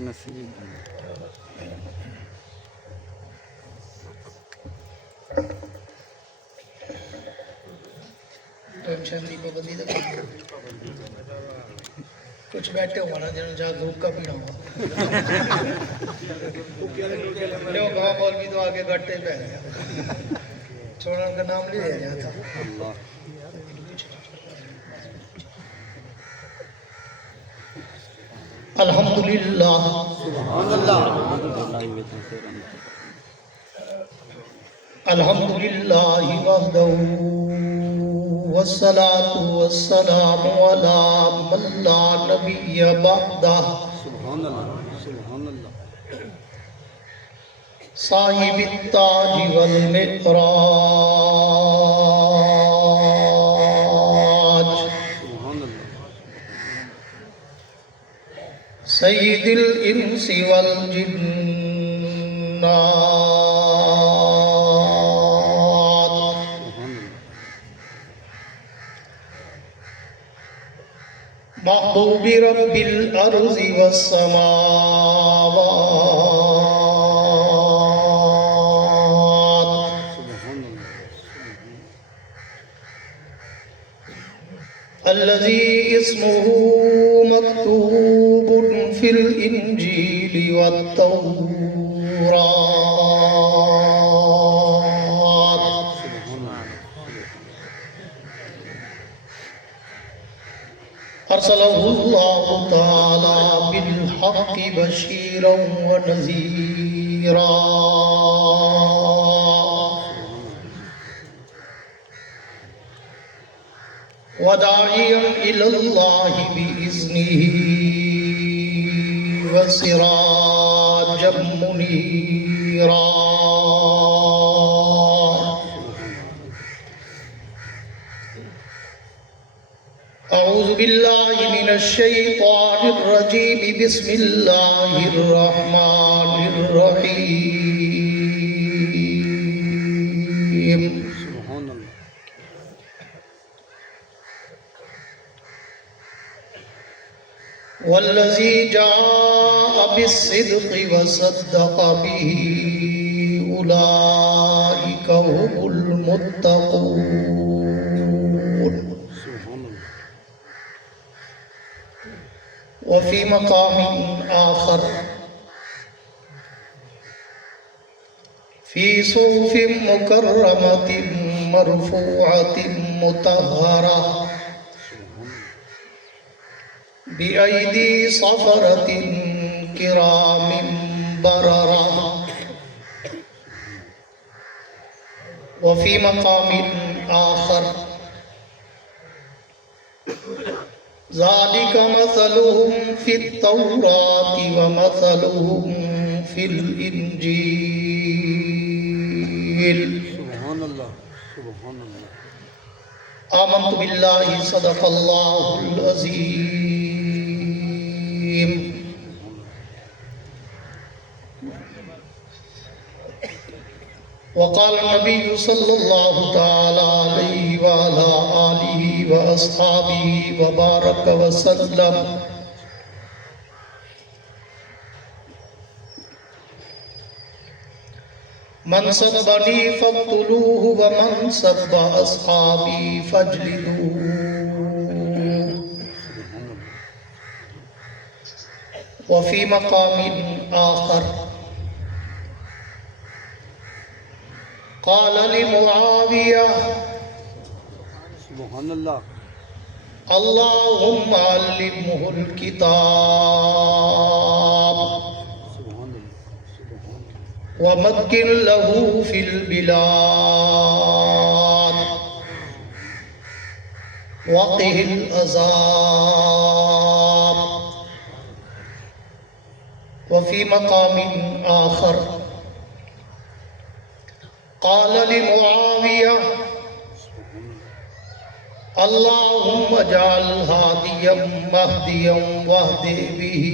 نصیب ٹینشن دی پابندی دا کچھ بیٹھے ہوا نا جنہوں جا گروپ کا پینا ہوا جو گاؤں مولوی تو آگے گھٹے پہ گیا چھوڑا کا نام لے جایا تھا الحمدللہ سبحان اللہ الحمدللہ وحدہ والصلاة والسلام علی من لا نبی بعدہ سبحان اللہ سبحان اللہ صاحب التاج والمعراج سبحان اللہ سید الانس والجنات محبوب رب الارض والسماوات سبحان اللہ الذي اسمه مكتوب في الإنجيل والتوراة أرسله الله تعالى بالحق بشيرا ونذيرا وداعيا إلى الله بإذنه وسراجا منيرا أعوذ بالله من الشيطان الرجيم بسم الله الرحمن الرحيم سبحان اللہ والذي جاء بالصدق وصدق به أولئك هم المتقون سبحان اللہ وفي مقام آخر في صحف مكرمة مرفوعة مطهرة بأيدي صفرة كرام بررة وفي مقام آخر ذلك مثلهم في التوراة ومثلهم في الإنجيل سبحان اللہ سبحان اللہ آمنت بالله صدق الله العظيم وقال النبي صلى الله تعالى عليه وعلى آله وأصحابه وبارك وسلم من سبني فاقتلوه ومن سب أصحابي فاجلدوه وفي مقام آخر قال لمعاوية سبحان اللہ اللهم علمه الكتاب سبحان اللہ سبحان اللہ ومكن له في البلاد وقه العذاب وفي مقام آخر قال لمعاوية اللهم اجعل هاديا مهديا واهد به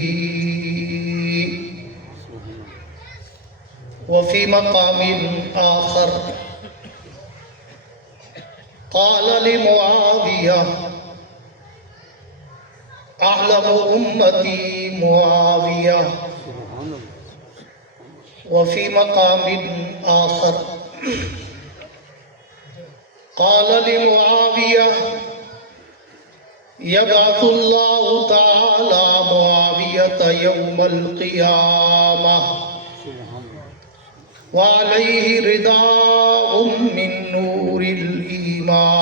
وفي مقام آخر قال لمعاوية أعلم أمتي معاوية وفي مقام آخر قال لمعاوية يبعث الله تعالى معاوية يوم القيامة وعليه رداء من نور الإيمان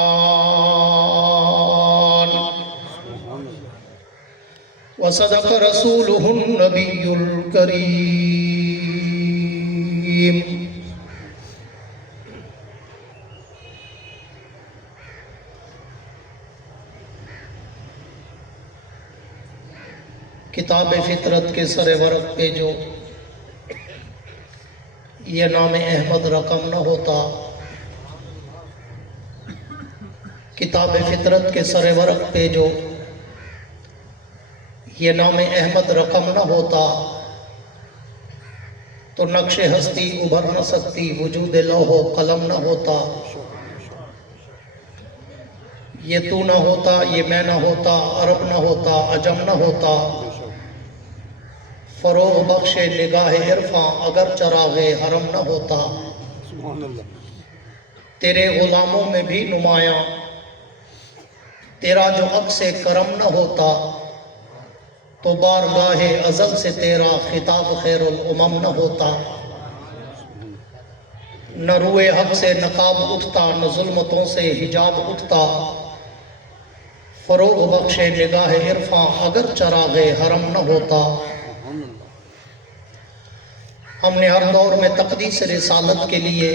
وصدق رسوله النبي الكريم. کتاب فطرت کے سر ورق پہ جو یہ نام احمد رقم نہ ہوتا، کتاب فطرت کے سر ورق پہ جو یہ نام احمد رقم نہ ہوتا تو نقش ہستی ابھر نہ سکتی، وجود لوح و قلم نہ ہوتا، یہ تو نہ ہوتا، یہ میں نہ ہوتا، عرب نہ ہوتا، عجم نہ ہوتا، فروغ بخش نگاہ عرفاں اگر چراغ حرم نہ ہوتا، سبحان اللہ تیرے غلاموں میں بھی نمایاں تیرا جو عکس کرم نہ ہوتا تو بارگاہ ازل سے تیرا خطاب خیر الامم نہ ہوتا، نہ روئے حق سے نقاب اٹھتا، نہ ظلمتوں سے حجاب اٹھتا، فروغ بخش نگاہ عرفاں اگر چراغ حرم نہ ہوتا۔ سبحان اللہ ہم نے ہر دور میں تقدیس رسالت کے لیے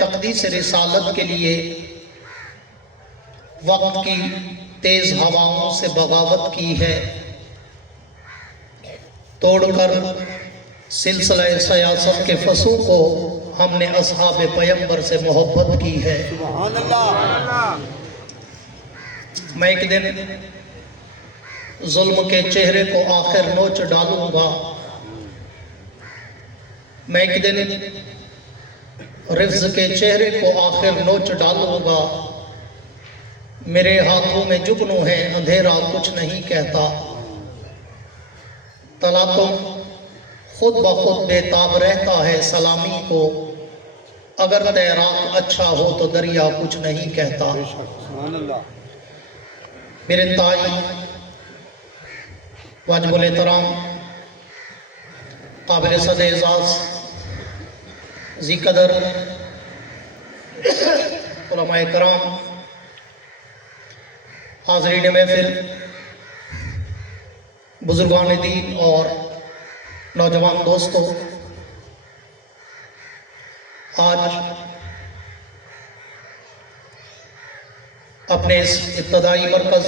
تقدیس رسالت کے لیے وقت کی تیز ہواؤں سے بغاوت کی ہے، توڑ کر سلسلہ سیاست کے فصوں کو ہم نے اصحاب پیمبر سے محبت کی ہے۔ سبحان اللہ میں ایک دن ظلم کے چہرے کو آخر نوچ ڈالوں گا، میں ایک دن رفض کے چہرے کو آخر نوچ ڈالوں گا، میرے ہاتھوں میں جگنو ہے، اندھیرا کچھ نہیں کہتا، تلا تو خود بخود بے تاب رہتا ہے سلامی کو، اگر تیراک اچھا ہو تو دریا کچھ نہیں کہتا۔ بے شک سبحان اللہ میرے تائی واجب الاحترام قابل صد اعزاز ذی قدر علماء کرام، حاضرین محفل، بزرگان دین اور نوجوان دوستوں، آج اپنے اس ابتدائی مرکز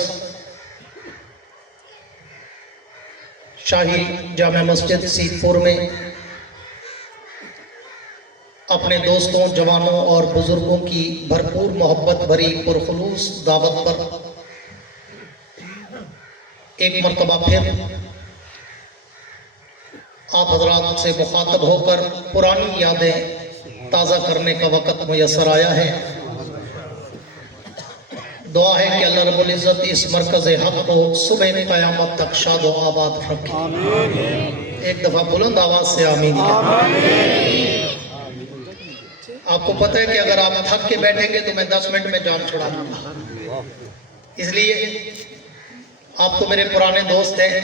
شاہی جامع مسجد سید پور میں اپنے دوستوں، جوانوں اور بزرگوں کی بھرپور محبت بھری پرخلوص دعوت پر ایک مرتبہ پھر آپ حضرات سے مخاطب ہو کر پرانی یادیں تازہ کرنے کا وقت میسر آیا ہے۔ دعا ہے کہ اللہ رب العزت اس مرکز حق کو صبح قیامت تک شاد و آباد رکھے۔ ایک دفعہ بلند آواز سے آمین۔ آپ کو پتہ ہے کہ اگر آپ تھک کے بیٹھیں گے تو میں 10 منٹ میں جان چھڑا دوں گا، اس لیے آپ تو میرے پرانے دوست ہیں،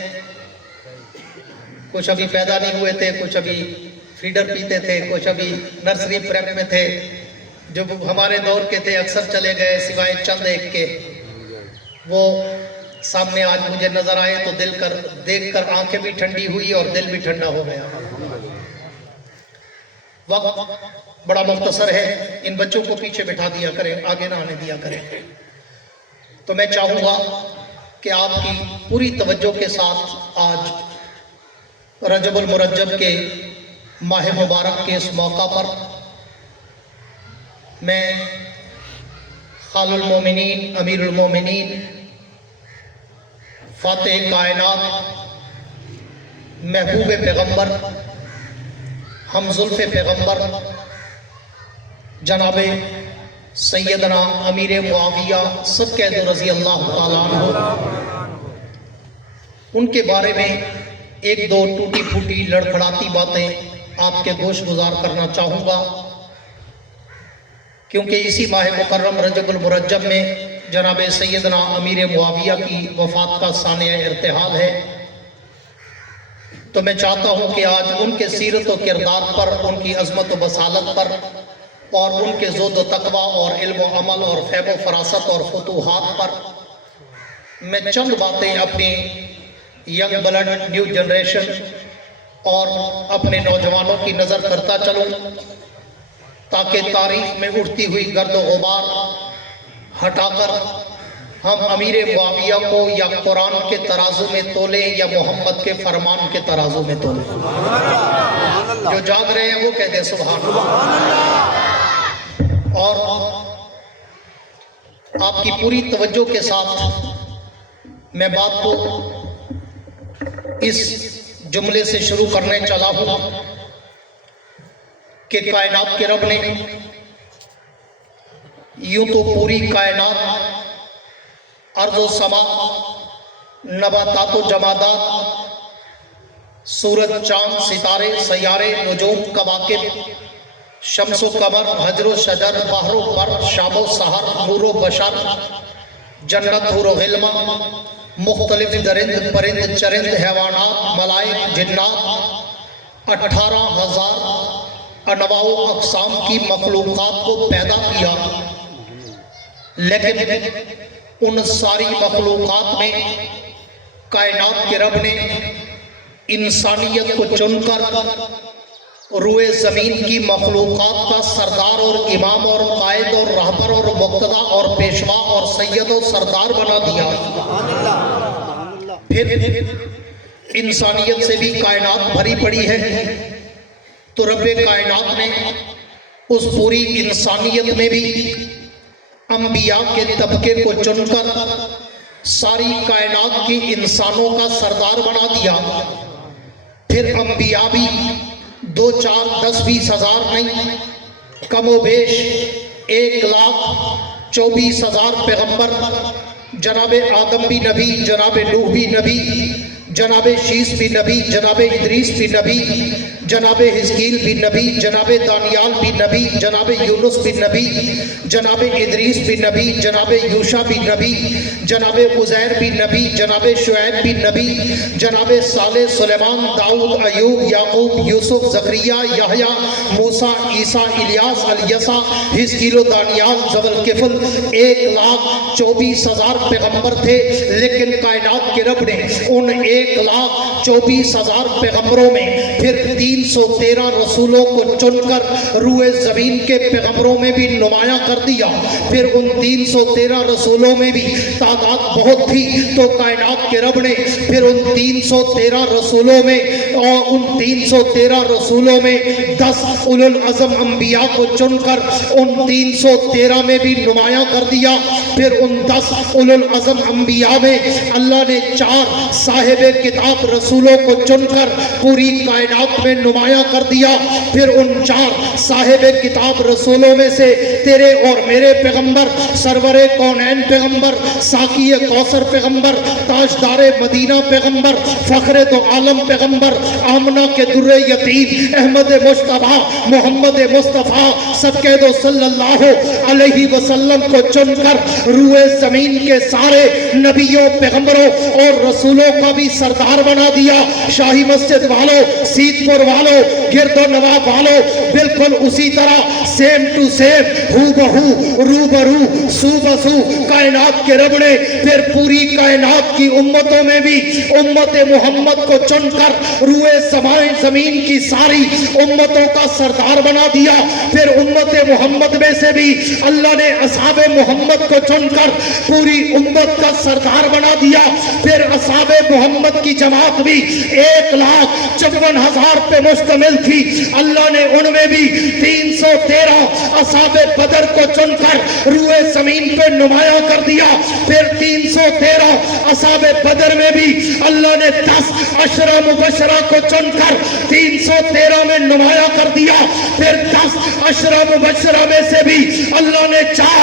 کچھ ابھی پیدا نہیں ہوئے تھے، کچھ ابھی فیڈر پیتے تھے، کچھ ابھی نرسری پریپ میں تھے، جو ہمارے دور کے تھے اکثر چلے گئے سوائے چند ایک کے، وہ سامنے آج مجھے نظر آئے تو دیکھ کر آنکھیں بھی ٹھنڈی ہوئی اور دل بھی ٹھنڈا ہو گیا۔ وقت بڑا مختصر ہے، ان بچوں کو پیچھے بٹھا دیا کریں، آگے نہ آنے دیا کریں۔ تو میں چاہوں گا کہ آپ کی پوری توجہ کے ساتھ آج رجب المرجب کے ماہ مبارک کے اس موقع پر میں خال المومنین، امیر المومنین، فاتح کائنات، محبوب پیغمبر، ہم زلف پیغمبر، جناب سیدنا امیر معاویہ سب کہہ دو رضی اللہ تعالیٰ عنہ، ان کے بارے میں ایک دو ٹوٹی پھوٹی لڑکھڑاتی باتیں آپ کے گوش گزار کرنا چاہوں گا، کیونکہ اسی ماہ مکرم رجب المرجب میں جناب سیدنا امیر معاویہ کی وفات کا سانحہ ارتحال ہے، تو میں چاہتا ہوں کہ آج ان کے سیرت و کردار پر، ان کی عظمت و بصالت پر، اور ان کے زہد و تقوی اور علم و عمل اور فہم و فراست اور فتوحات پر میں چند باتیں اپنی ینگ بلڈ نیو جنریشن اور اپنے نوجوانوں کی نظر کرتا چلوں، تاکہ تاریخ میں اٹھتی ہوئی گرد و غبار ہٹا کر ہم امیر معاویہ کو یا قرآن کے ترازو میں تولیں یا محمد کے فرمان کے ترازو میں تولیں۔ جو جاگ رہے ہیں وہ کہتے ہیں سبحان اللہ۔ اور آپ کی پوری توجہ کے ساتھ میں بات کو اس جملے سے شروع کرنے چلا ہوں کہ کائنات کے رب نے یوں تو پوری کائنات، ارض و سما، نباتات و جمادات، سورج، چاند، ستارے، سیارے، نجوم، کواکب، شمس و قمر، حجر و شجر، بحر و بر، شام و سحر، نور و بشر، جنت، حور و غلمہ، مختلف درند پرند چرند حیوانات، ملائک، جنات، 18,000 انواع و اقسام کی مخلوقات کو پیدا کیا، لیکن ان ساری مخلوقات میں کائنات کے رب نے انسانیت کو چن کر روئے زمین کی مخلوقات کا سردار اور امام اور قائد اور رہبر اور مقتدی اور پیشوا اور سید و سردار بنا دیا۔ پھر انسانیت سے بھی کائنات بھری پڑی ہے، تو رب کائنات نے اس پوری انسانیت میں بھی انبیاء کے طبقے کو چن کر ساری کائنات کی انسانوں کا سردار بنا دیا۔ پھر انبیاء بھی 2، 4، 10، 20 ہزار نہیں، کم و بیش 1,24,000 پیغمبر، جناب آدم بھی نبی، جناب نوح بھی نبی، جناب شیس بھی نبی، جناب ادریس بھی نبی، جناب حزقیل بھی نبی، جناب دانیال بھی نبی، جناب یونس بھی نبی، جناب ادریس بھی نبی، جناب یوشع بھی نبی، جناب عزیر بھی نبی، جناب شعیب بھی نبی، جناب صالح، سلیمان، داؤد، ایوب، یعقوب، یوسف، زکریا، یحییٰ، موسیٰ، عیسیٰ، الیاس، الیسع، حزقیل و دانیال، ذوالکفل، 1,24,000 پیغمبر تھے، لیکن کائنات کے رب نے ان 1,24,000 پیغمبروں میں پھر 313 رسولوں کو چن کر روئے زمین کے پیغمبروں میں بھی نمایاں کر دیا۔ پھر ان 313 رسولوں میں بھی تعداد بہت تھی، تو کائنات کے رب نے پھر ان 313 رسولوں میں اور ان 313 رسولوں میں 10 اولو العزم انبیاء کو چن کر ان 313 میں بھی نمایاں کر دیا۔ پھر ان 10 اولو العزم انبیاء میں اللہ نے 4 صاحب کتاب رسولوں کو چن کر پوری کائنات میں نمایاں کر دیا۔ پھر ان 4 صاحب کتاب رسولوں میں سے تیرے اور میرے پیغمبر، سرور کونین پیغمبر، ساقی کوثر پیغمبر، تاجدار مدینہ پیغمبر، فخر دو عالم پیغمبر، آمنہ کے در یتیم احمد مجتبیٰ محمد مصطفیٰ صدقے دو صلی اللہ علیہ وسلم کو چن کر روئے زمین کے سارے نبیوں، پیغمبروں اور رسولوں کا بھی سردار بنا دیا۔ شاہی مسجد والوں، سید پور والوں، گرد و نواح والوں، بالکل اسی طرح سیم ٹو سیم، ہو بہو، رو برو، سو بسو کائنات کے رب نے پھر پوری کائنات کی امتوں میں بھی امت محمد کو چن کر روئے زمین کی ساری امتوں کا سردار بنا دیا۔ پھر امت محمد میں سے بھی اللہ نے اصحاب محمد کو چن کر پوری امت کا سردار بنا دیا۔ پھر اصحاب محمد کی جماعت بھی 1,54,000 پہ مشتمل تھی، اللہ نے ان میں بھی 313 اصحاب بدر کو چن کر روئے زمین پہ نمایاں کر دیا۔ پھر 313 اصحاب بدر میں بھی اللہ نے 10 عشرہ مبشرہ کو چن کر 313 میں نمایاں کر دیا۔ پھر 10 عشرہ مبشرہ میں سے بھی اللہ نے 4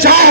4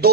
2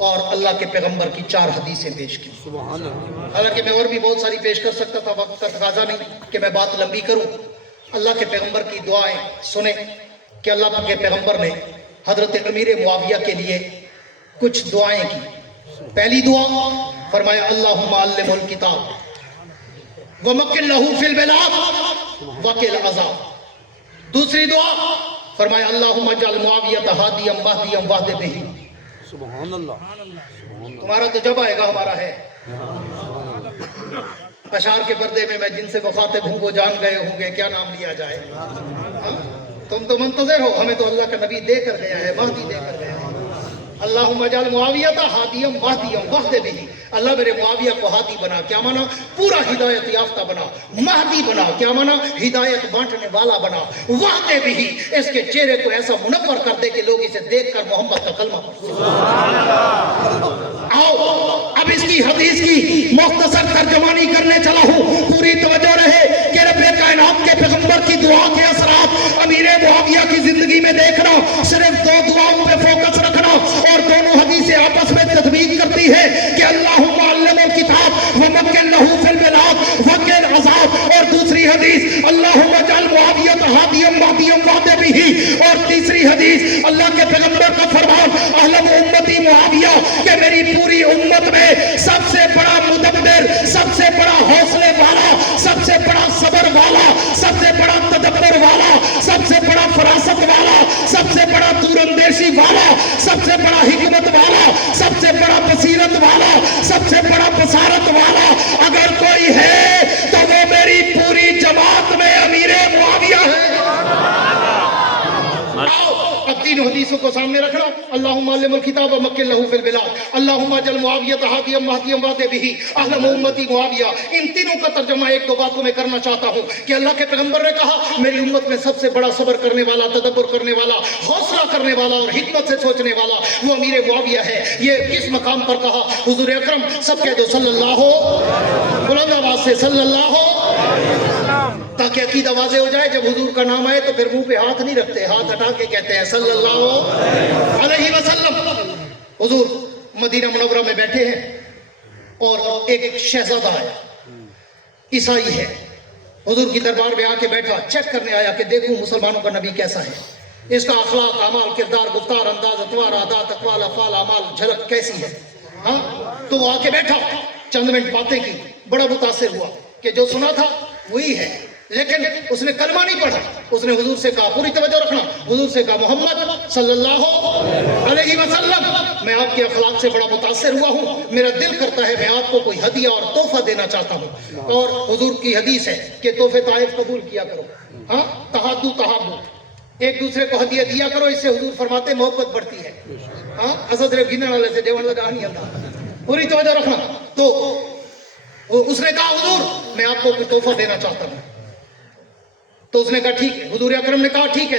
اور اللہ کے پیغمبر کی 4 حدیثیں پیش کی. سبحان اللہ. حالانکہ میں اور بھی بہت ساری پیش کر سکتا تھا، وقت کا تقاضا نہیں کہ میں بات لمبی کروں. اللہ کے پیغمبر کی دعائیں سنیں کہ اللہ کے پیغمبر نے حضرت امیر معاویہ کے لیے کچھ دعائیں کی. پہلی دعا فرمایا اللہم علمہ الکتاب ومکن لہ فی البلاد وقل عذاب. دوسری دعا فرمایا اللہم اجعل معاویہ ہادیا مہدیا واہد بہ. سبحان اللہ. تمہارا تو جب آئے گا ہمارا ہے. اشعار کے پردے میں جن سے مخاطب ہوں وہ جان گئے ہوں گے کیا نام لیا جائے. تم تو منتظر ہو، ہمیں تو اللہ کا نبی دے کر گیا ہے، مہدی دے کر گیا ہے. اللہم اجعل معاویہ ہادیا مہدیا واہد بہ. اللہ میرے معاویہ کو ہادی بنا، کیا مانا؟ پورا ہدایت یافتہ بنا. مہدی بنا، کیا مانا؟ ہدایت بانٹنے والا بنا. واہد بہ، اس کے چہرے کو ایسا منور کر دے کہ لوگ اسے دیکھ کر محمد کا کلمہ پڑھیں. آؤ اب اس کی حدیث کی مختصر ترجمانی کرنے چلا ہوں. پوری توجہ رہے کہ رب کائنات کے پیغمبر کی دعا کے اثرات امیر معاویہ کی زندگی میں دیکھنا. صرف 2 دعاؤں پہ فوکس رکھنا، اور دونوں حدیثیں آپس میں تطبیق کرتی ہے کہ اللہم علمہ الکتاب ومکن لہ فی البلاد وقل عذاب. اور دوسری حدیث اللہم اجعل معاویہ ہادیا مہدیا واہد بہ. اور تیسری حدیث اللہ کے پیغمبر کا فرمان اعلم امتی معاویہ کہ میری پوری امت میں سب سے بڑا مدبر، سب سے بڑا حوصلے والا، سب سے بڑا صبر والا، سب سے بڑا تدبر والا، سب سے بڑا فراست والا، سب سے بڑا دور اندیشی والا، سب سے بڑا حکمت والا، سب سے بڑا بصیرت والا، سب سے بڑا بصارت والا اگر کوئی ہے تو وہ میری پوری جماعت میں امیر معاویہ ہے. اب 3 حدیثوں کو سامنے رکھنا. اللہم علمہ الکتاب ومکن لہ فی البلاد، اللہم اجعل معاویہ ہادیا مہدیا واہد بہ، اعلم امتی معاویہ. ان تینوں کا ترجمہ 1-2 باتوں میں کرنا چاہتا ہوں کہ اللہ کے پیغمبر نے کہا میری امت میں سب سے بڑا صبر کرنے والا، تدبر کرنے والا، حوصلہ کرنے والا اور حکمت سے سوچنے والا وہ امیر معاویہ ہے. یہ کس مقام پر کہا؟ حضور اکرم سب کہہ دو صلی اللہ بلند آواز سے صلی اللہ، تاکہ عقیدہ واضح ہو جائے. جب حضور کا نام آئے تو پھر منہ پہ ہاتھ نہیں رکھتے، ہاتھ ہٹا کے کہتے ہیں صلی اللہ علیہ وسلم. حضور مدینہ منورہ میں بیٹھے ہیں اور ایک شہزادہ آیا، عیسائی ہے. حضور کی دربار میں آ کے بیٹھا، چیک کرنے آیا کہ دیکھوں مسلمانوں کا نبی کیسا ہے، اس کا اخلاق، اعمال، کردار، گفتار، انداز، اطوار، عادات، اقوال، افعال، اعمال، جھلک کیسی ہے. ہاں تو وہ آ کے بیٹھا، چند منٹ باتیں کی، بڑا متاثر ہوا کہ جو سنا تھا وہی ہے، لیکن اس نے کلمہ نہیں پڑھا. اس نے حضور سے کہا، پوری توجہ رکھنا، حضور سے کہا محمد صلی اللہ علیہ وسلم میں آپ کے اخلاق سے بڑا متاثر ہوا ہوں، میرا دل کرتا ہے میں آپ کو کوئی ہدیہ اور تحفہ دینا چاہتا ہوں. اور حضور کی حدیث ہے کہ تحفے طائف قبول کیا کرو. ہاں تحادو تحابو، ایک دوسرے کو ہدیہ دیا کرو، اس سے حضور فرماتے محبت بڑھتی ہے. ہاں اسد رے گنن والے سے دیوان لگا نہیں آتا. پوری توجہ رکھنا. تو اس نے کہا حضور میں آپ کو کوئی تحفہ دینا چاہتا ہوں. تو اس نے کہا ٹھیک ہے. حضور اکرم نے کہا ٹھیک ہے.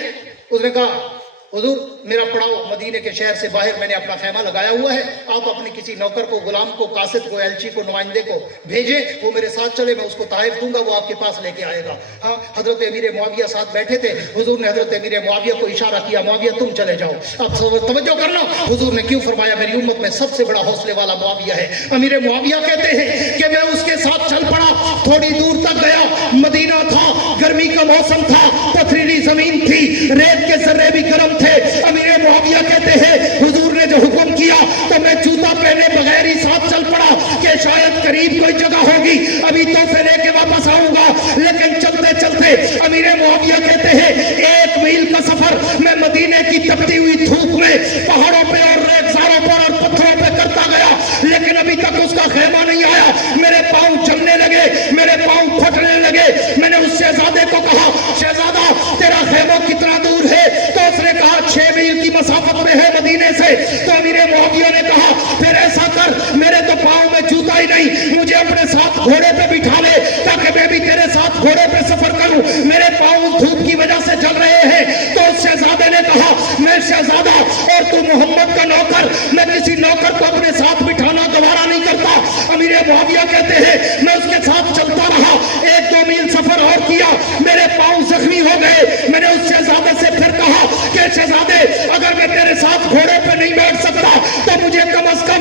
اس نے کہا حضور میرا پڑاؤ مدینے کے شہر سے باہر میں نے اپنا خیمہ لگایا ہوا ہے، آپ اپنے کسی نوکر کو، غلام کو، قاصد کو، ایلچی کو، نمائندے کو بھیجیں، وہ میرے ساتھ چلے، میں اس کو تحائف دوں گا، وہ آپ کے پاس لے کے آئے گا. ہاں حضرت امیر معاویہ ساتھ بیٹھے تھے. حضور نے حضرت امیر معاویہ کو اشارہ کیا، معاویہ تم چلے جاؤ. اب توجہ کرنا، حضور نے کیوں فرمایا میری امت میں سب سے بڑا حوصلے والا معاویہ ہے. امیر معاویہ کہتے ہیں کہ میں اس کے ساتھ چل پڑا، تھوڑی دور تک گیا، مدینہ تھا، گرمی کا موسم تھا، پتھریلی زمین تھی، ریت کے ذرے بھی گرم تھے. امیر معاویہ کہتے ہیں حضور نے جو حکم کیا تو میں جوتا پہنے بغیر ہی ساتھ چل پڑا کہ شاید قریب کوئی جگہ ہوگی، ابھی تحفے لے کے واپس آؤں گا. لیکن چلتے چلتے امیر معاویہ کہتے ہیں 1 میل کا سفر میں مدینے کی تپتی ہوئی دھوپ میں پہاڑوں پہ اور ریگزاروں پر اور پتھروں پہ کرتا گیا، لیکن ابھی تک اس کا خیمہ نہیں آیا. میرے پاؤں جلنے لگے، میرے پاؤں پھٹنے لگے. میں نے اس شہزادے کو کہا شہزادہ تیرا خیمہ کتنا دور ہے؟ تو اس نے کہا 6 میل کی مسافت میں ہے مدینے سے. تو امیر معاویہ نے کہا پھر ایسا کر، میرے تو پاؤں میں جوتا ہی نہیں، مجھے اپنے ساتھ گھوڑے پہ بٹھا لے تاکہ میں بھی تیرے ساتھ گھوڑے پہ سفر کروں، میرے پاؤں دھوپ کی وجہ سے جل رہے ہیں. تو اس شہزادے نے کہا میں شہزادہ اور تو محمد کا نوکر، میں کسی نوکر کو اپنے ساتھ بٹھانا گوارا نہیں کرتا. امیر معاویہ کہتے ہیں میں اس کے ساتھ چلتا رہا، 1-2 میل سفر اور کیا، میرے پاؤں زخمی ہو گئے. میں نے اس شہزادے سے پھر کہا کہ شہزادے اگر میں تیرے ساتھ گھوڑے پہ نہیں بیٹھ سکتا تو مجھے کم از کم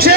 6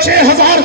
6000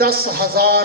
10,000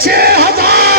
6000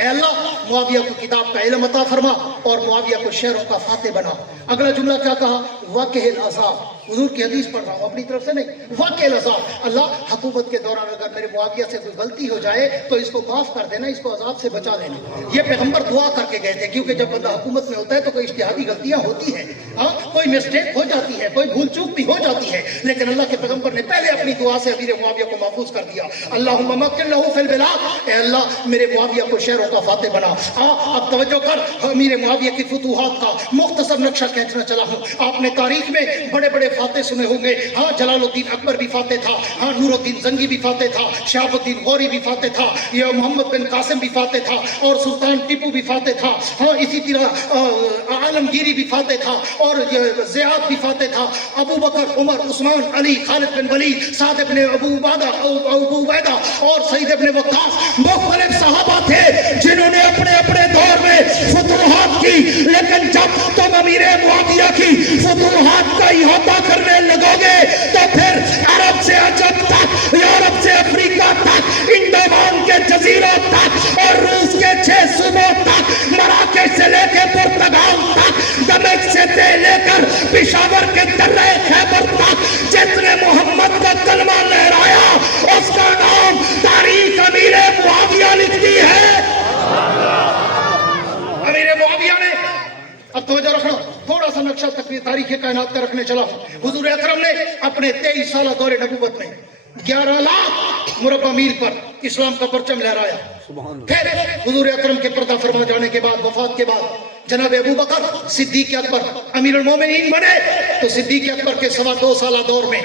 اے اللہ معاویہ کو کتاب کا علم عطا فرما اور معاویہ کو شہروں کا فاتح بنا. اگلا جملہ کیا کہا؟ واقع العذاب. حضور کی حدیث پڑھ رہا ہوں اپنی طرف سے نہیں. واقع العذاب. اللہ حکومت کے دوران اگر میرے معاویہ سے کوئی غلطی ہو جائے تو اس کو معاف کر دینا, اس کو عذاب سے بچا دینا. یہ پیغمبر دعا کر کے گئے تھے, کیونکہ جب بندہ حکومت میں ہوتا ہے تو کوئی اجتہادی غلطیاں ہوتی ہیں, ہاں کوئی مسٹیک ہو جاتی ہے, کوئی بھول چوک بھی ہو جاتی ہے, لیکن اللہ کے پیغمبر نے پہلے اپنی دعا سے امیر معاویہ کو محفوظ کر دیا. اللہم مکن لہ فی البلاد. اے اللہ میرے معاویہ کو شہروں کا فاتح بنا. اب توجہ کر, امیر معاویہ کی فتوحات کا مختصر نقشہ کھینچنا چلا ہوں. آپ نے تاریخ میں بڑے بڑے فاتح سنے ہوں گے. ہاں جلال الدین اکبر بھی فاتح تھا, ہاں نور الدین زنگی بھی فاتح تھا, شہاب الدین غوری بھی فاتح تھا, یہ محمد بن قاسم بھی فاتح تھا, اور سلطان ٹیپو بھی فاتح تھا. ہاں اسی طرح عالمگیری بھی فاتح تھا, اور زیاد بھی فاتح تھا. ابو بکر, عمر, عثمان, علی, خالد بن ولید, سعد ابن ابو عبیدہ اور سعید ابن وقاص مختلف صحابہ تھے جنہوں نے اپنے اپنے دور میں فتوحات کی. لیکن جب تم امیر معاویہ کی فتوحات کا احاطہ کرنے لگو گے تو پھر عرب سے عجم تک, یورپ سے افریقہ تک, انڈمان کے جزیروں تک اور روس کے 6 صوبوں تک, مراکش سے لے کے پرتگال تک, دمشق سے لے کر پشاور کے درہ خیبر تک, جس نے محمد کا کلمہ لہرایا اس کا نام تاریخ امیر معاویہ لکھتی ہے. امیر معاویہ نے, اب توجہ رکھنا, تھوڑا سا نقشہ تاریخ کائنات کا رکھنے چلا ہوں. حضور اکرم نے اپنے 23 سالہ دور نبوت میں 11 لاکھ مربع میل پر اسلام کا پرچم لہرایا. پھر حضور اکرم کے پردہ فرما جانے کے بعد, وفات کے بعد جناب ابو بکر صدیق اکبر امیر المومنین بنے تو صدیق اکبر کے 2.25 سالہ دور میں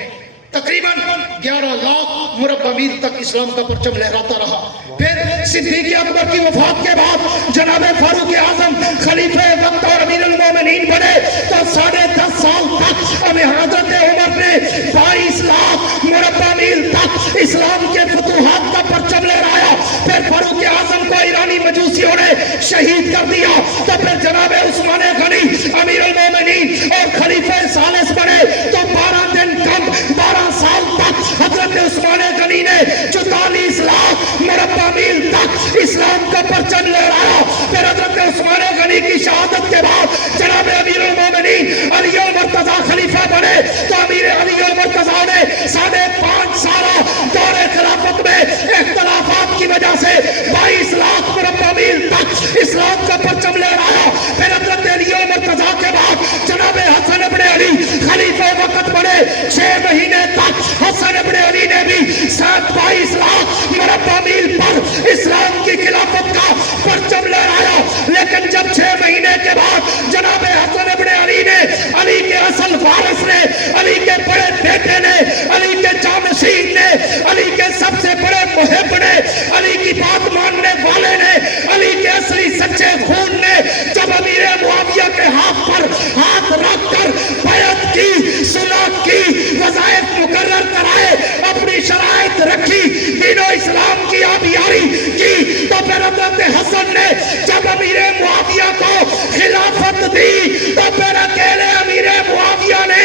تقریباً 11 لاکھ مربع میل تک اسلام کا پرچم لہراتا رہا. پھر صدیق اکبر کی وفات کے بعد جناب فاروق اعظم خلیفہ وقت اور امیر المومنین بنے تو 10.5 سال تک حضرت عمر نے 22 لاکھ مربع میل تک اسلام کے فتوحات کا پرچم لہرایا. پھر فاروق اعظم کو ایرانی مجوسیوں نے شہید کر دیا تو پھر جناب عثمان غنی امیر المومنین اور خلیفہ ثالث بنے تو 12 دن کم 12 سال تک حضرت عثمان غنی نے 44 لاکھ مربع میل تک اسلام کا پرچم لہرایا. پھر حضرت عثمان غنی کی شہادت کے بعد جناب امیر المومنین علی المرتضیٰ خلیفہ بنے تو امیر علی المرتضیٰ نے 5.5 سالہ دور خلافت میں اختلافات کی وجہ سے 22 لاکھ مربع میل تک اسلام کا پرچم لہرایا. پھر حضرت علی المرتضیٰ کے بعد جناب حسن ابن علی خلیفہ وقت بنے 6 مہینے تک حسن ابن علی نے بھی 22 لاکھ مربع میل پر اسلام کی خلافت کا پرچم لہرایا. لیکن جب 6 مہینے کے بعد جناب حسن ابن علی نے, علی کے اصل وارث نے, علی کے بڑے بیٹے نے, علی کے جانشین نے, علی کے سب سے بڑے محب نے, علی کی بات ماننے والے نے, علی کے اصلی سچے خون نے جب امیر معاویہ کے ہاتھ پر ہاتھ رکھ کر بیعت کی, صلح کی, وظائف مقرر کرائے, اپنی شرائط رکھی, دین و اسلام کی آبیاری کی, تو پھر حضرت حسن نے جب امیر معاویہ کو خلافت دی تو پھر اکیلے امیر معاویہ نے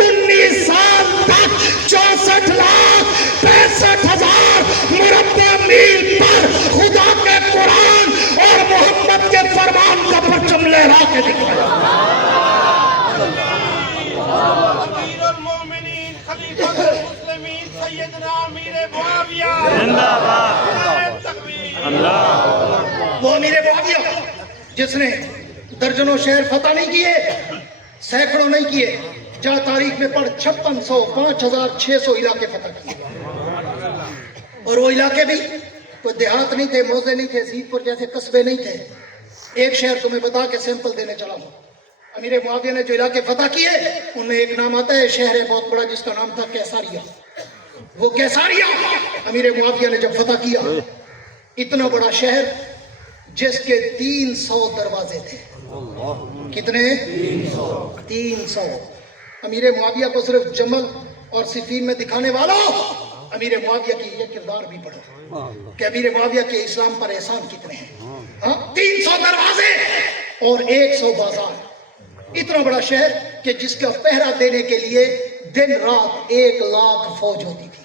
19 سال تک 64 لاکھ 65 ہزار مربع میل پر خدا کے قرآن اور محمد کے فرمان کا پرچم لہرا کے دکھایا. امیر المومنین خلیفہ المسلمین سیدنا امیر معاویہ زندہ باد. تکبیر. اللہ. وہ امیر معاویہ جس نے درجنوں شہر فتح نہیں کیے, سینکڑوں نہیں کیے, جہاں تاریخ میں پڑھ 5600 5600 علاقے فتح کیے. اور وہ علاقے بھی کوئی دیہات نہیں تھے, موزے نہیں تھے, سیدھ پور جیسے قصبے نہیں تھے. ایک شہر تمہیں بتا کے سیمپل دینے چلا ہوں. امیر معاویہ نے جو علاقے فتح کیے ان میں ایک نام آتا ہے, شہر ہے بہت بڑا جس کا نام تھا کیساریہ. وہ کیساریہ امیر معاویہ نے جب فتح کیا, اتنا بڑا شہر جس کے 300 دروازے تھے. کتنے؟ 300. امیر معاویہ کو صرف جمل اور صفین میں دکھانے والوں, امیر معاویہ کی یہ کردار بھی پڑھو کہ امیر معاویہ کے اسلام پر احسان کتنے ہیں. 300 دروازے اور 100 بازار. اتنا بڑا شہر کہ جس کا پہرا دینے کے لیے دن رات 1 لاکھ فوج ہوتی تھی.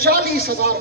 40,000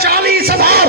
40,000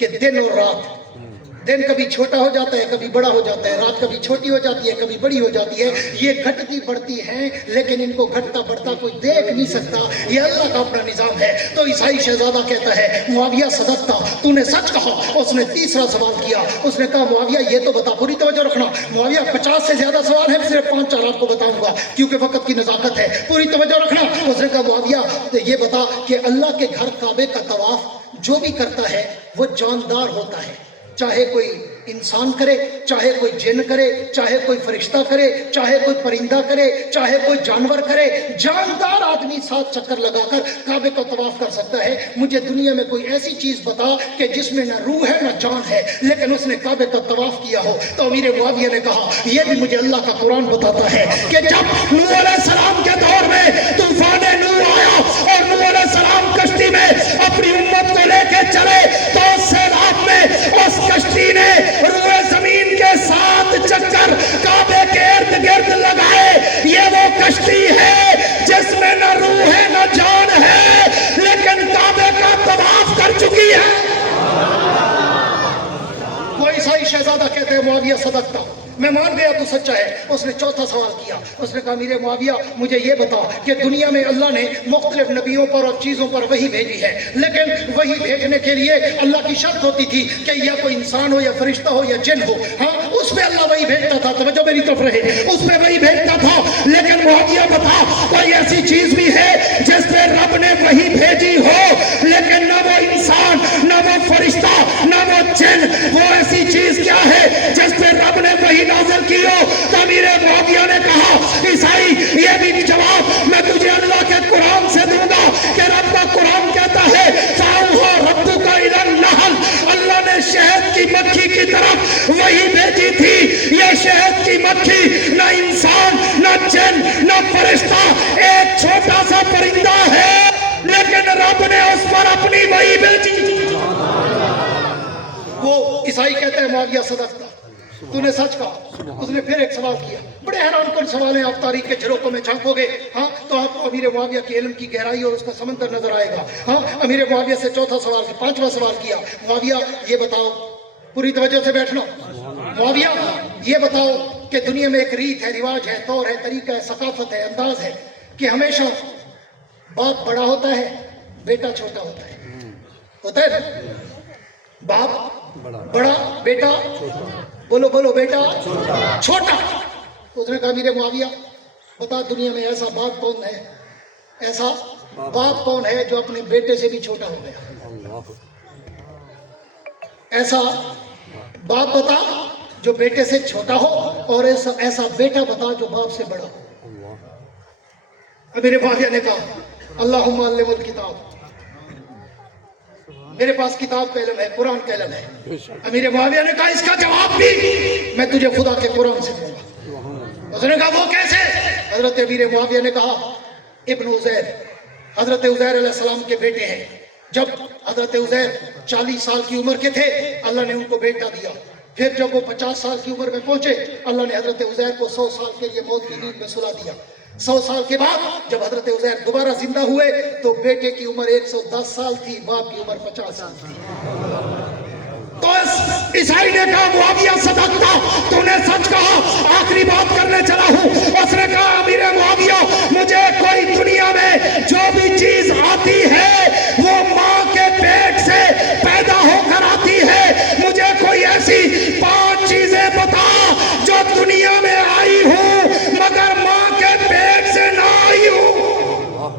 کہ دن اور رات، دن کبھی چھوٹا ہو جاتا ہے کبھی بڑا ہو جاتا ہے، رات کبھی چھوٹی ہو جاتی ہے کبھی بڑی ہو جاتی ہے، یہ گھٹتی بڑھتی ہیں لیکن ان کو گھٹتا بڑھتا کوئی دیکھ نہیں سکتا، یہ اللہ کا اپنا نظام ہے۔ تو عیسائی شہزادہ کہتا ہے معاویہ صدقتا، تو نے سچ کہا۔ اس نے تیسرا سوال کیا، اس نے کہا معاویہ یہ تو بتا، پوری توجہ رکھنا، معاویہ 50 سے زیادہ سوال ہیں، صرف 5-4 آپ کو بتاؤں گا کیونکہ وقت کی نزاکت ہے، پوری توجہ رکھنا۔ اس نے کہا معاویہ یہ بتا کہ اللہ کے گھر کعبے کا طواف جو بھی کرتا ہے وہ جاندار ہوتا ہے، چاہے کوئی انسان کرے، چاہے کوئی جن کرے، چاہے کوئی فرشتہ کرے، چاہے کوئی پرندہ کرے، چاہے کوئی جانور کرے، جاندار آدمی 7 چکر لگا کر کعبے کا طواف کر سکتا ہے۔ مجھے دنیا میں کوئی ایسی چیز بتا کہ جس میں نہ روح ہے نہ جان ہے لیکن اس نے کعبے کا طواف کیا ہو۔ تو امیر معاویہ نے کہا یہ بھی مجھے اللہ کا قرآن بتاتا ہے کہ جب نوح علیہ السلام کے دور میں طوفان نوح آیا اور نوح علیہ السلام کشتی میں اپنی امت کو لے کے چلے تو سیلاب میں اس کشتی نے روئے زمین کے 7 چکر کعبے کے ارد گرد لگائے۔ یہ وہ کشتی ہے جس میں نہ روح ہے نہ جان ہے لیکن کعبے کا طواف کر چکی ہے۔ وہ عیسائی شہزادہ کہتے ہیں معاویہ صدقتا، میں مان گیا تو سچا ہے۔ اس نے چوتھا سوال کیا، اس نے کہا میرے معاویہ مجھے یہ بتا کہ دنیا میں اللہ نے مختلف نبیوں پر اور چیزوں پر وحی بھیجی ہے لیکن وحی بھیجنے کے لیے اللہ کی شرط ہوتی تھی کہ یا کوئی انسان ہو یا فرشتہ ہو یا جن ہو، ہاں اس پہ اللہ وحی بھیجتا تھا، توجہ میری طرف رہے، اس پہ وحی بھیجتا تھا۔ لیکن معاویہ بتا کوئی ایسی چیز بھی ہے جس پہ رب نے وحی بھیجی ہو لیکن نہ وہ انسان نہ وہ فرشتہ نہ وہ جن، وہ ایسی چیز کیا ہے جس پہ رب نے وحی نازل کی ہو؟ تو امیر معاویہ نے کہا عیسائی یہ بھی جواب میں تجھے اللہ کے قرآن سے دوں گا کہ رب کا قرآن کہتا ہے فَأَوْحَىٰ رَبُّكَ إِلَى النَّحْلِ، اللہ نے شہد کی مکھی کی طرف وحی بھیجی تھی۔ یہ شہد کی مکھی نہ انسان نہ جن نہ فرشتہ، ایک چھوٹا سا پرندہ ہے لیکن رب نے اس پر اپنی وحی بھیجی۔ وہ عیسائی کہتے ہیں معاویہ صدقتا، تو نے سچ کہا۔ اس نے پھر ایک سوال کیا، بڑے حیران کن سوال ہیں، آپ تاریخ کے جھروکوں میں جھانکو گے ہاں تو آپ کو امیر معاویہ کے علم کی گہرائی اور اس کا سمندر نظر آئے گا۔ ہاں امیر معاویہ سے چوتھا سوال، 5واں سوال کیا، معاویہ یہ بتاؤ، پوری توجہ سے بیٹھنا، معاویہ یہ بتاؤ کہ دنیا میں ایک ریت ہے، رواج ہے، طور ہے، طریقہ ہے، ثقافت ہے، انداز ہے کہ ہمیشہ باپ بڑا ہوتا ہے بیٹا چھوٹا ہوتا ہے، ہوتا ہے نا؟ باپ بڑا بیٹا بولو بولو بیٹا چھوٹا۔ اس نے کہا میرے معاویہ بتا دنیا میں ایسا باپ کون ہے، ایسا باپ کون ہے جو اپنے بیٹے سے بھی چھوٹا ہو گیا؟ ایسا باپ بتا جو بیٹے سے چھوٹا ہو اور ایسا بیٹا بتا جو باپ سے بڑا ہو۔ میرے معاویہ نے کہا اللہم علم الکتاب، میرے پاس کتاب کا علم ہے، قرآن کا علم ہے۔ امیر معاویہ نے کہا اس کا جواب بھی میں تجھے خدا کے قرآن سے دوں گا۔ اس نے کہا وہ کیسے؟ حضرت امیر معاویہ نے کہا ابن عزیر، حضرت عزیر علیہ السلام کے بیٹے ہیں۔ جب حضرت عزیر 40 سال کی عمر کے تھے اللہ نے ان کو بیٹا دیا، پھر جب وہ 50 سال کی عمر میں پہنچے اللہ نے حضرت عزیر کو 100 سال کے لیے موت کی نیند میں سلا دیا۔ 100 سال کے بعد جب حضرت عزیر دوبارہ زندہ ہوئے تو بیٹے کی عمر 110 سال تھی، باپ کی عمر 50 سال تھی۔ تو عیسائی نے کہا معاویہ صدقتا، تو نے سچ کہا، آخری بات کرنے چلا ہوں۔ اس نے کہا امیر معاویہ مجھے کوئی دنیا میں جو بھی چیز آتی ہے وہ ماں کے پیٹ سے پیدا ہو کر آتی ہے، مجھے کوئی ایسی 5 چیزیں بتا جو دنیا میں آئی ہوں مگر ماں کے پیٹ سے نہ آئی ہوں۔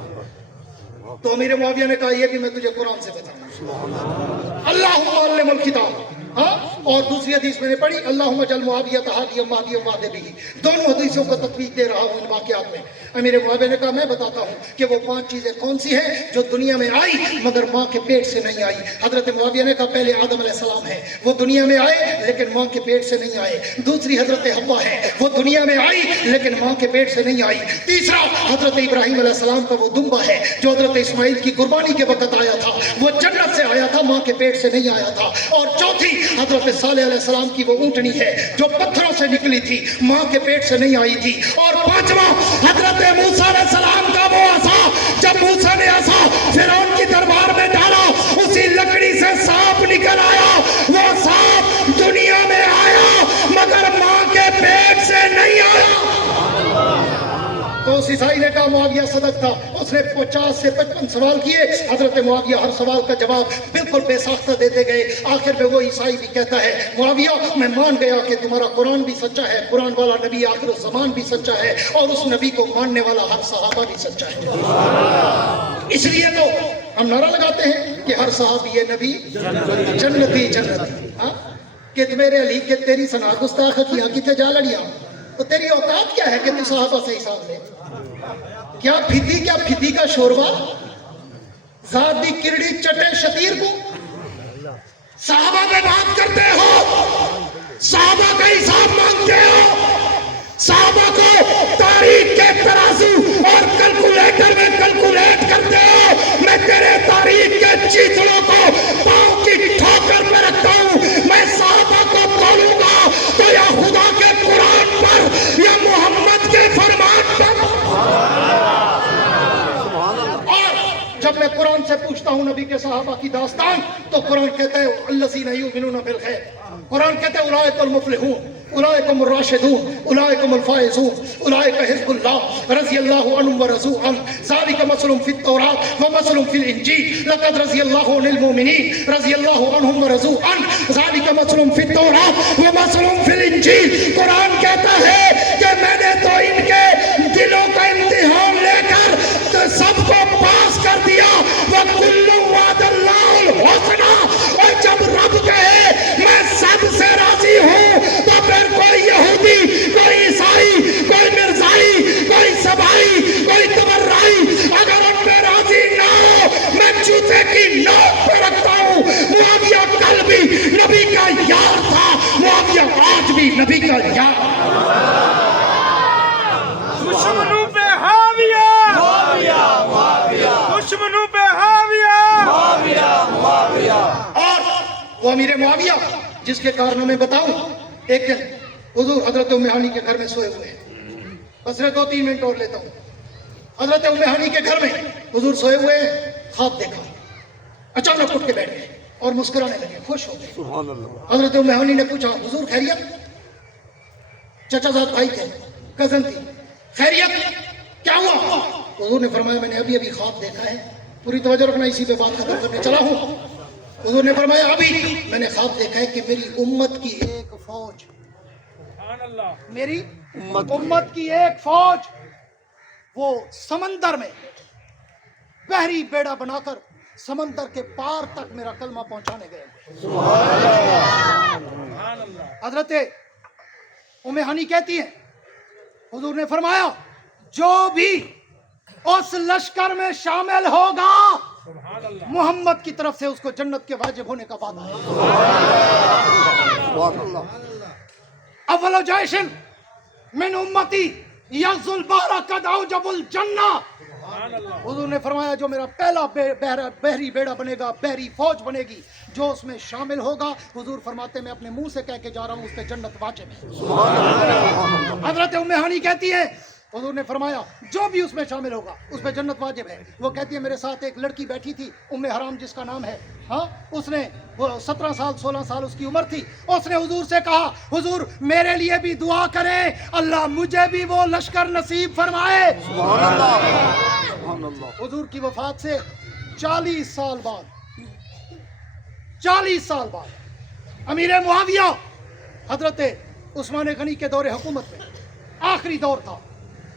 تو امیر معاویہ نے کہا یہ بھی میں تجھے قرآن سے بتاؤں گا، اللہم علم الکتاب۔ ہاں اور دوسری حدیث میں نے پڑھی اللہم اجعل معاویہ ہادیا مہدیا وعدہ بھی، دونوں حدیثوں کو تطبیق دے رہا ہوں ان واقعات میں۔ امیر معاویہ نے کہا میں بتاتا ہوں کہ وہ 5 چیزیں کون سی ہیں جو دنیا میں آئی مگر ماں کے پیٹ سے نہیں آئی۔ حضرت معاویہ نے کہا پہلے آدم علیہ السلام ہے، وہ دنیا میں آئے لیکن ماں کے پیٹ سے نہیں آئے۔ دوسری حضرت حوا ہے، وہ دنیا میں آئی لیکن ماں کے پیٹ سے نہیں آئی۔ تیسرا حضرت ابراہیم علیہ السلام کا وہ دنبا ہے جو حضرت اسماعیل کی قربانی کے وقت آیا تھا، وہ جنت سے آیا تھا، ماں کے پیٹ سے نہیں آیا تھا۔ اور چوتھی حضرت صالح علیہ السلام کی وہ اونٹنی ہے جو پتھروں سے نکلی تھی، ماں کے پیٹ سے نہیں آئی تھی۔ اور 5واں حضرت موسیٰ علیہ السلام کا وہ عصا، جب موسیٰ نے عصا فرعون کی دربار میں ڈالا اسی لکڑی سے سانپ نکل آیا، وہ سانپ دنیا میں آیا مگر ماں کے پیٹ سے نہیں آیا۔ تو اس عیسائی نے کہا معاویہ صدق تھا، اس نے 50 سے 55 سوال کیے، حضرت معاویہ ہر سوال کا جواب بالکل بے ساختہ دیتے گئے۔ آخر میں وہ عیسائی بھی کہتا ہے معاویہ میں مان گیا کہ تمہارا قرآن بھی سچا ہے، قرآن والا نبی آخر الزمان بھی سچا ہے، اور اس نبی کو ماننے والا ہر صحابہ بھی سچا ہے۔ اس لیے تو ہم نعرہ لگاتے ہیں کہ ہر صحابی نبی جنتی جنتی، کہ میرے علی کہ تیری سنا گستاخ کیا کتے جا لڑیا، تو تیری اوقات کیا ہے کہ تو صحابہ سے حساب لے؟ کیا پھدی کا شوربہ ذات دی کرڑی چٹے شتیر کو صحابہ میں بات کرتے ہو، صحابہ کا حساب مانگتے ہو، صحابہ کو تاریخ کے ترازو اور کیلکولیٹر میں کیلکولیٹ کرتے ہو۔ میں تیرے تاریخ کے چیتڑوں کو پاؤں کی ٹھوکر میں رکھتا ہوں، میں صحابہ کو تولوں گا تو یا خدا کے قرآن پر یا محمد کے فرمان پر۔ جب میں قرآن سے پوچھتا ہوں نبی کے صحابہ کی داستان تو قرآن کہتا ہے الذین یؤمنون بالغیب، قرآن کہتا ہے اولئک المفلحون، اولئک الراشدون، اولئک الفائزون، اولئک حزب اللہ رضی اللہ عنہم ورضوا عنہ، ذلک مثلهم فی التوراۃ ومثلهم فی الانجیل، لقد رضی اللہ عن المؤمنین رضی اللہ عنہم ورضوا عنہ، ذلک مثلهم فی التوراۃ ومثلهم فی الانجیل۔ قرآن کہتا ہے کہ میں نے تو ان کے دلوں کا امتحان لے کر سب کو پاس کر دیا، وَكُلٌّ وَعَدَ اللَّهُ الْحُسْنَىٰ، اور جب رب کہے میں سب سے راضی ہوں تو پھر کوئی یہودی، کوئی عیسائی، کوئی مرزائی، کوئی سبائی، کوئی تبرائی اگر ان پہ راضی نہ ہو میں جوتے کی نوک پہ رکھتا ہوں۔ معاویہ کل بھی نبی کا یار تھا، معاویہ آج بھی نبی کا یار۔ دشمنوں پہ حاویہ، دشمنوں پہ حاویہ، اور وہ امیر معاویہ جس کے کارنامے بتاؤں، ایک دن حضور حضرت ام ہانی کے گھر میں سوئے ہوئے ہیں، بس 2-3 منٹ اور لیتا ہوں۔ حضرت ام ہانی کے گھر میں حضور سوئے ہوئے ہیں، خواب دیکھا، اچانک اٹھ کے بیٹھ گئے اور مسکرانے لگے، خوش ہو گئے۔ حضرت ام ہانی نے پوچھا حضور خیریت؟ چچا زاد بھائی تھے، کزن تھی، خیریت کیا ہوا؟ حضور نے فرمایا میں نے ابھی خواب دیکھا ہے، پوری توجہ رکھنا، اسی پہ بات ختم کرنے چلا ہوں۔ حضور نے فرمایا ابھی میں نے خواب دیکھا ہے کہ میری امت کی ایک فوج، میری امت کی ایک فوج وہ سمندر میں بحری بیڑا بنا کر سمندر کے پار تک میرا کلمہ پہنچانے گئے۔ حضرت ام ہانی کہتی ہیں حضور نے فرمایا جو بھی اس لشکر میں شامل ہوگا محمد کی طرف سے اس کو جنت کے واجب ہونے کا وعدہ ہے۔ اول جیش من امتی یغزو البحر قد اوجب الجنہ، حضور نے فرمایا جو میرا پہلا بحری بیڑا بنے گا، بحری فوج بنے گی، جو اس میں شامل ہوگا، حضور فرماتے میں اپنے منہ سے کہہ کے جا رہا ہوں اس پہ جنت واجب ہے۔ حضرت ام ہانی کہتی ہے حضور نے فرمایا جو بھی اس میں شامل ہوگا اس پہ جنت واجب ہے۔ وہ کہتی ہے میرے ساتھ ایک لڑکی بیٹھی تھی ام حرام جس کا نام ہے، اس نے 17 سال 16 سال اس کی عمر تھی، اس نے حضور سے کہا حضور میرے لیے بھی دعا کریں اللہ مجھے بھی وہ لشکر نصیب فرمائے۔ حضور کی وفات سے 40 سال بعد امیر معاویہ حضرت عثمان غنی کے دور حکومت میں آخری دور تھا،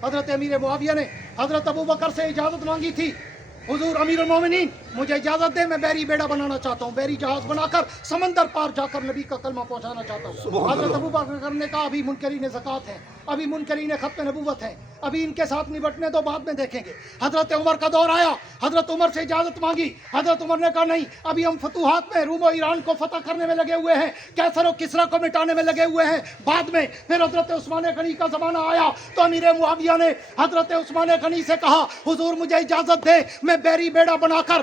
حضرت امیر معاویہ نے حضرت ابو بکر سے اجازت مانگی تھی حضور امیر المومنین مجھے اجازت دے میں بحری بیڑا بنانا چاہتا ہوں، بحری جہاز بنا کر سمندر پار جا کر نبی کا کلمہ پہنچانا چاہتا ہوں۔ حضرت ابو بکر نے کہا ابھی منکرین زکوٰۃ ہیں، ابھی منکرین ختم نبوت ہیں، ابھی ان کے ساتھ نبٹنے تو بعد میں دیکھیں گے۔ حضرت عمر کا دور آیا، حضرت عمر سے اجازت مانگی، حضرت عمر نے کہا نہیں ابھی ہم فتوحات میں روم و ایران کو فتح کرنے میں لگے ہوئے ہیں، کیسر و کسرا کو مٹانے میں لگے ہوئے ہیں، بعد میں پھر حضرت عثمان غنی کا زمانہ آیا تو امیر معاویہ نے حضرت عثمان غنی سے کہا حضور مجھے اجازت دے میں بحری بیڑا بنا کر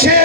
6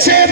6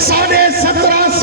1750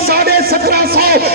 1750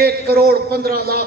1,15,00,000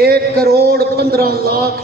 1,15,00,000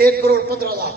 1,15,00,000।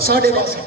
62.5।